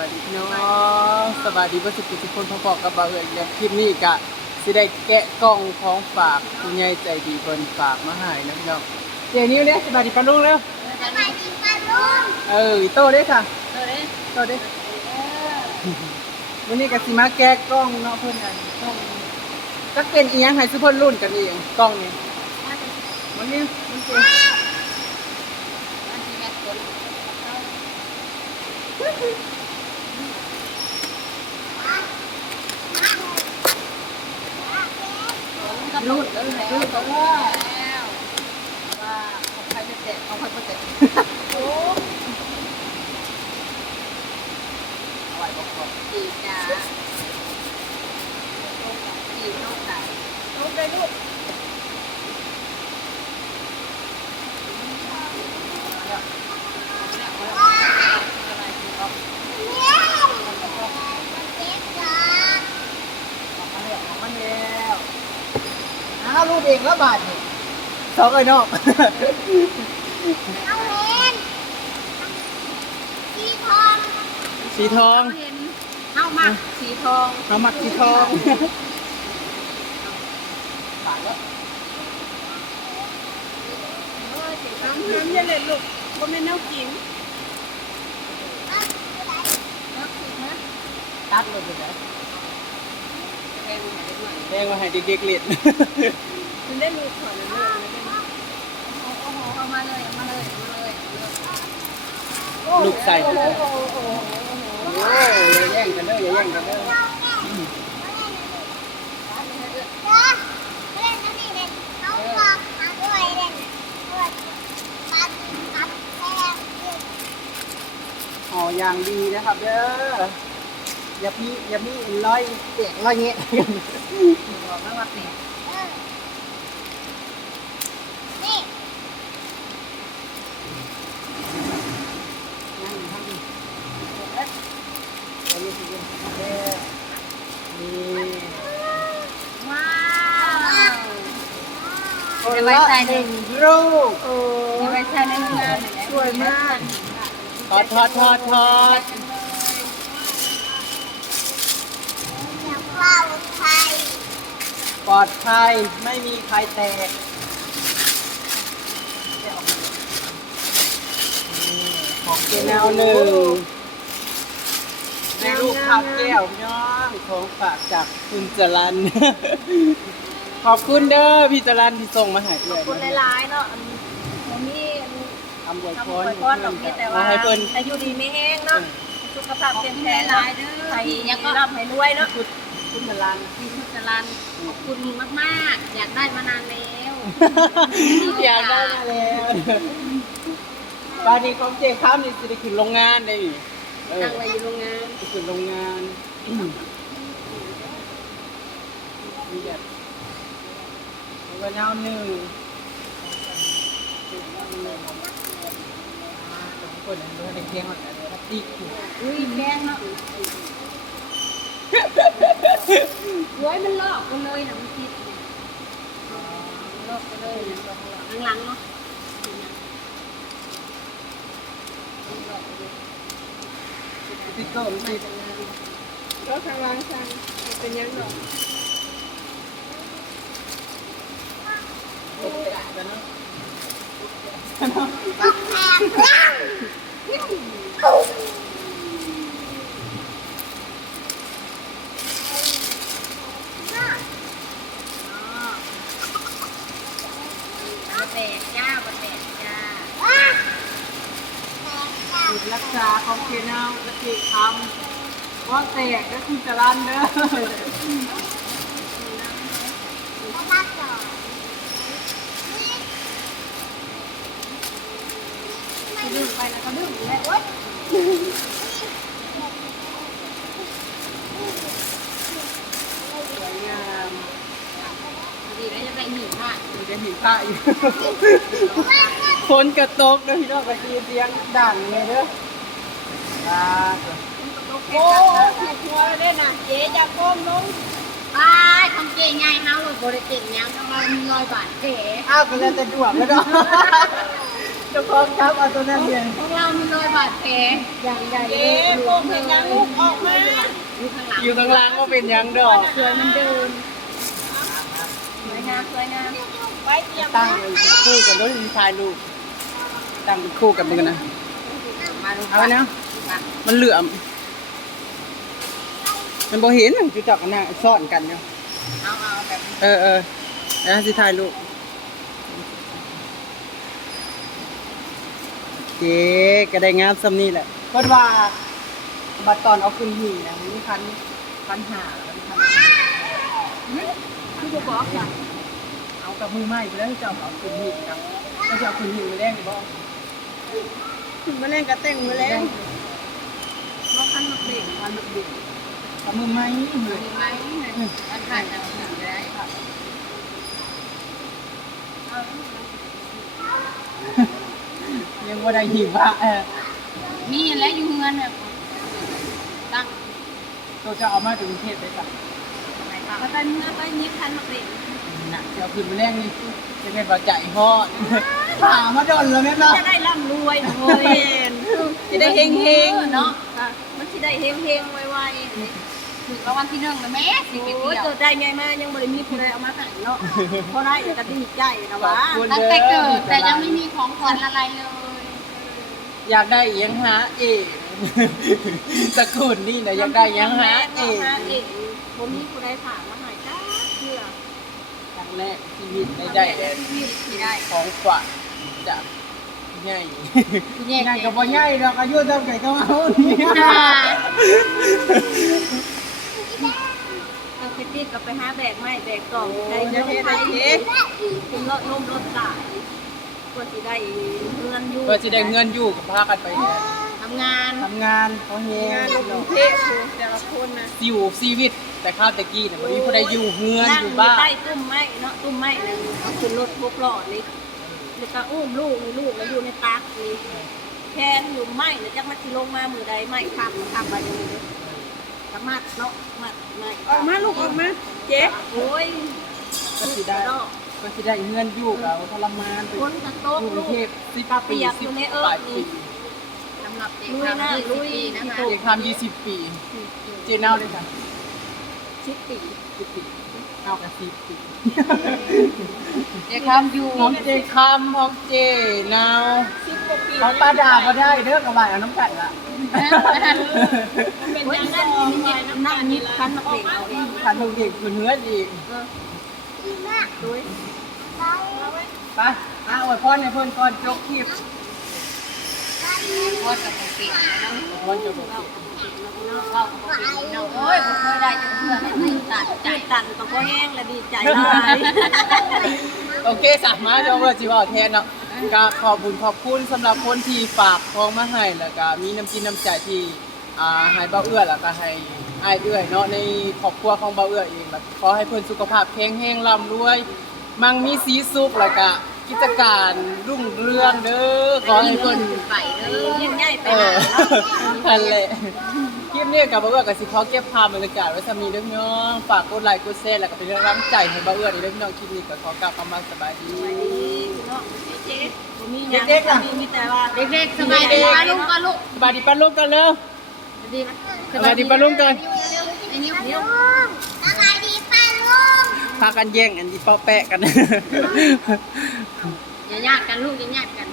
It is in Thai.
บายดีพี่น้องสบายดีเพื่อสุขทุกคนพอๆกับบ่าวเอิญแล้วคลิปนี้กะสิได้แกะกล่องของฝากคุณยายใจดีเพิ่นฝากมาให้นะพี่น้องเจนิ้วเนี่ยสบายดีปะลุงเร็วสบายดีป้าลุงเอออีโตเด้อค่ะเออเด้โตเด้อวันนี้ก็สิมาแกะกล้องเนาะเพิ่นอันกล้องจักเป็นอีหยังให้ซุเพิ่นรุ่นกันเองกล้องนี้วันนี้มันเป็นมันมีแม่คนรุ่นเออ รุ่นก็ว่าแล้วว่าของใครจะเจ็บของใครจะเจ็บโอ้ดีจ้าดีน้องไหนน้องไปลูกของมันแล้ว อ้าวรูปเองแล้วบาทนี่สองไอ้นอก เอาเห็นสีทองสีทอง เห็นเอามาสีทองเอาหมักสีทองน้ำน้ำเย็นเลยลูกบ่แม่นแนวกินตัดเลยไปเลย แดงมาให้เด็กๆเล่นมันได้ลูกขอนั่นเลยมันได้เอามาเลยเอามาเลยเอามาเลยลูกใส่โอ้โอ้โหโอ้โหโอ้โหยอย่าแย่งกันเด้ออย่าแย่งกันเด้อห่ออย่างดีนะครับเด้อ อย่าพี่อย่ามีร้อยเตียงร้อยเงี้ยบอกแล้วว่าสินั่งอยู่ข้างนี้เอาลูกไปเล่นเด้อนี่ว้าวคนละหนึ่งลูกโอ้มีไว้ใช้ในงานเลยนะสวยมากทอดทอดทอดทอด ปลอดภัย ไม่มีใครแตกนี่ของเจนาวหนึ่งในลูกข้าวแก้วพี่น้องของฝากจากคุณจรัน ขอบคุณเด้อพี่จรันที่ส่งมาให้เอื้อยคนหลายๆเนาะอันมันมีทำบวยทำพบุรญพรดอกนี้แต่ว่าให้เพิ่น อายุดีไม่แห้งเนาะสุขภาพเข้มแข็งหลาเนาะยเด้อให้ยังก็ร่ำให้รวยเนาะ คุณคุณจรันพี่พุทธรันขอบคุณมากๆ อยากได้มานานแล้วอยากได้มาแล้วตอนนี้ของเจ๊ข้ามนี่จะได้ขึ้นโรงงานได้นี่เออตั้งไว้อยู่โรงงานไปขึ้นโรงงานมีแบบมีวันยาวหนึ่งสองคนอันนี้ได้เพียงหมดแล้วพลาสติกอยู่อุ้ยแพงเนาะ รวยมันลอกกันเลยนะมันคิดเนี่ยลอกไปเลยนะหลังๆเนาะสติ๊กเกอร์มันติดก็ทางร้านสั่งเป็นยังดอกตกแตะกันเนาะ มาแตกจ้ามาแตกจ้า จุด รักษาของเจนาวกะทิทำว่าแตกก็คือจะรันเด้อดึงไปแล้วก็ดึงเลยโอ๊ยสวยงามดีแล้วจะได้หนีค่ะมันจะหินพระอยู่ คนกระตกนะพี่น้องกระตีเสียงดังเลยเด้อตาโอ้ถูกหัวเลยนะเจ๊จะก้มลงอ้ายของเจ๊ใหญ่เฮาเลยบริเก่งยังต้องมามีร้อยบาทเก๋อ้าวก็แล้วแต่ดวงแล้วเนาะเจ้าของครับเอาตัวนั้นเรียนของเรามีรอยบาดแผลอย่างใหญ่เจ๊ยพวกเห็นยังลูกออกมาอยู่ข้างล่างก็เป็นยังดอกสวยเหมันเดิมสวยงามสวยงามไปเตรียมตั้งคู่กันด้วยมีชายลูก ตั้งเป็นคู่กันมึงกันนะ มาดูเอาไว้นะมันเหลื่อม มันบ่เห็นจุจักกันนะซ่อนกันอยู่เอาเอาแบบเออเออแล้วสิถ่ายลูกเจ๊ก็ได้งามสำนี่แหละเพิ่นว่าบัดตอนเอาขึ้นหีนะมันมีคันคันหาแล้วมีคันคือจะบอกจ้ะเอากับมือไม้ไปแล้วจะเอาขึ้นหี ครับก็จะเอาขึ้นหีไปแรงบ่ถึงมาเล่นกระเต้งมาเล่นว่าคันมาเปลี่ยนคันมาเปลี่ยนกับมือไม้เลยมีไหมอันผ่านจะถึงได้ค่ะยังว่าได้หิวะเออมีและอยู่เงินเนี่ยตั้งตัวจะเอามาถึงกรุงเทพไปสั่งไหนคะมาเป็นเมื่อไปยิบคันมาเล่น นะจะเอาขึ้นมาแรงนี่จะเป็นว่าใจพ่อถามมาดนแล้วแม่เนาะจะได้ร่ำรวยนะเว้ยจะได้เฮงเฮงเนาะมันจะได้เฮงเฮงไวถึงรางวัลที่หนึ่งนะแม่ๆสิบโอ้เดียยวตัวได้ไงมายังบริมีผู้ใดเอามาให้เนาะเพราะได้ก็ดีใจนะขอบวะคุณตั้งเด้อแต่เกิดแต่ยังไม่มีของขวัญอะไรเลย อยากได้เอียงหาเองสกุลนี่นะอยากได้เอียงหาเองหาเองผมมีผู้ใดถามมาให้จ้าเชื่อครั้ง แรกชีวิตได้ได้ที่ที่ได้ของขวัญจากใหญ่คุณแยกใหญ่กับบ่ใหญ่ดอกอายุเท่าไก่ต้องเอาเนี่ยเอาไปติดกับไปหาแบกไม้แบกกล่องได้เงินไทยเป็นรถนมรถสายกว่าสิได้เงินอยู่ก็จะได้เงินอยู่กับพากันไปทำงานทำงานเขาเฮงงานกรุงเทพแต่ละคนนะอยู่ชีวิต แต่ข้าวตะกี้เนี่ยบ่มีผู้ใดอยู่เฮือนนั่งออยู่ยู่บ้านใต้ตุ้มไม้เนาะตุ้มไม้นั่นเอาขึ้นรถพวกหลอดเลยแล้วก็อุ้มลูกมีลูกแล้วอยู่ในตากนี่แทนอยู่ไม้แล้วจักมันสิลงมามือใดไม้ค้ำค้ำมาอย่างนี้เลยสามารถเนาะมาไม้ออกมาลูกออกมาเจ๊โอ้ยก็สิได้ก็สิได้เงินอยู่กับทรมานไปคนกระโต๊ะกรุลูงก เทพสิบปีเปียกอสิยู่บในเอิร์ธปลายปี นี่สำหรับเด็กลุยหน้าทำลุยี่ยสิบปีนะคะเด็กทำยี่สิบปี เจนเอาเลยค่ะชิดปีสิบปีเอากับสิบปีเด็กทำอยู่ของเจคำของเจนาวสิบกว่าปีของป้าดาก็ได้เด้อกระบายเอาน้ำกัดละเป็นยังไงนี่นั่งยิบคันมาเปลี่ยนเอาเองคันทุกเด็กคือเนื้ออีกด้วยไปอาอวยพรในเพื่อนก่อนจบคลิป พ่อจะเปลี่ยนนะอวยพรจะบอกเราเราเราโอ้ยผมเคยได้จนเพื่อนตื่นตันใจใจตันก็พอแห้งและดีใจหลายโอเคสามารถจะว่าจีว่าแทนเนาะก็ขอบคุญขอบคุณสำหรับคนที่ฝากของมาให้แล้วก็มีน้ำจินน้ำใจที่อ่าให้เบ้าเอื้อแล้วก็ให้อายเอื้อยเนาะในครอบครัวของเบ้าเอื้อเองแล้วขอให้เพิ่นสุขภาพแข็งแรงร่ำรวย มั่งมีสีสุขแล้วก็ กิจการรุ่งเรืองเด้อขอให้เพิ่นไปเด้อยิ่งใหญ่ไปเอหาอนั่นแหละคลิปนี้กับเบ้าเอื้อกับสิขอเก็บภาพบรรยากาศไว้สำนีเด้อพี่น้องฝากกดไลค์กดแชร์แล้วก็เป็นกำลังใจให้เบ้าเอื้อนี่เด้อพี่น้องคลิปนี้ก็ขอกล่าวคำว่าสบายดีเนาะเจ๊ผมมีอย่างมีแต่ว่าเด็กๆสบายดีมาลุงก็ลูกสบายดีป้าลุงกันเร็วดีนะสบายดีป้าลุงกันไอ้นิ้วนิ้วพากันแย่งอันนี้เปาะแปะกันอย่า ญาติกันลูกยังญาติกัน